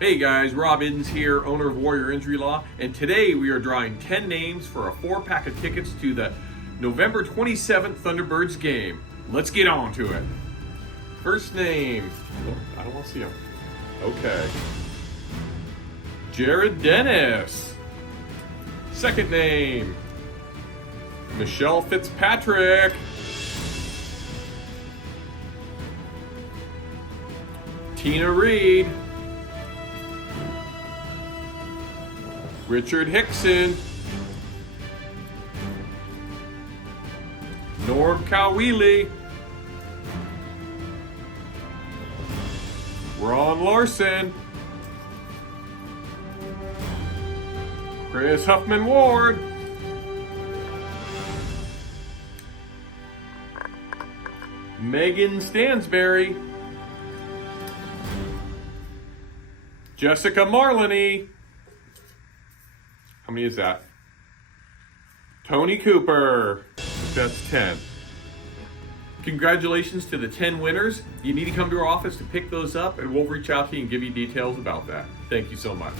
Hey guys, Rob Iddins here, owner of Warrior Injury Law, and today we are drawing 10 names for a 4-pack of tickets to the November 27th Thunderbirds game. Let's get on to it. First name, I don't want to see him. Okay. Jared Dennis. Second name, Michelle Fitzpatrick. Tina Reed. Richard Hickson. Norm Cowili. Ron Larson. Chris Huffman Ward. Megan Stansberry. Jessica Marleny. How many is that? Tony Cooper. That's 10. Congratulations to the 10 winners. You need to come to our office to pick those up, and we'll reach out to you and give you details about that. Thank you so much.